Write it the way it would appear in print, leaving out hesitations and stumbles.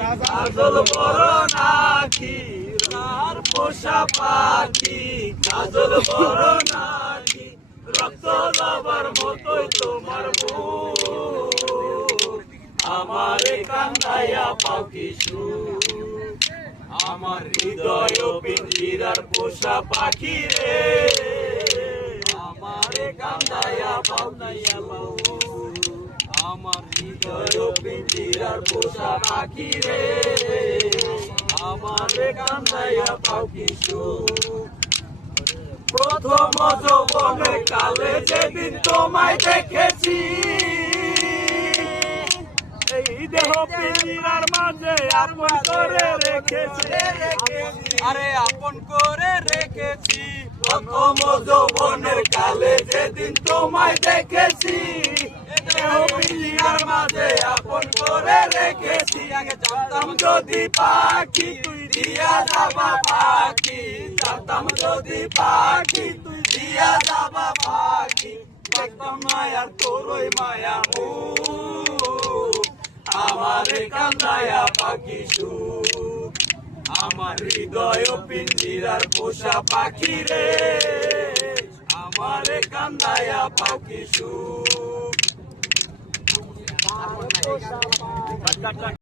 কাজল বড় নাকি আর পোষা পাখি, কাজল বড় নাকি রক্ত যাবার মতোই তোমার মুখ, আমারে কান্দাইয়া পাও কি সুখ, আমার হৃদয় পিঞ্জিরার পোষা পাখি রে, আমারে কান্দাইয়া পাও নাইয়া পাও, আমার হৃদয় পিঞ্জিরার পোষা পাখি রে, আমারে কান্দাইয়া পাও কি সুখ। প্রথম যৌবনের কালে যেদিন তোমায় দেখেছি, এই দেহ পিঞ্জিরার মাঝে আপন করে রেখেছি, আরে আপন করে রেখেছি। প্রথম যৌবনের কালে যেদিন তোমায় দেখেছি, দেহ পিঞ্জিরার মাঝে আপন করে রেখেছি। আগে জানতাম যদি পাখি তুই দিয়া যাবা পাখি, জানতাম যদি পাখি তুই দিয়া যাবা পাখি, দেখতাম মায়ার তোরই মায়া মুখ, আমারে কান্দাইয়া পাখি সুখ, আমার হৃদয় পিঞ্জিরার পোষা পাখি রে, আমারে কান্দাইয়া পাখি সুখ।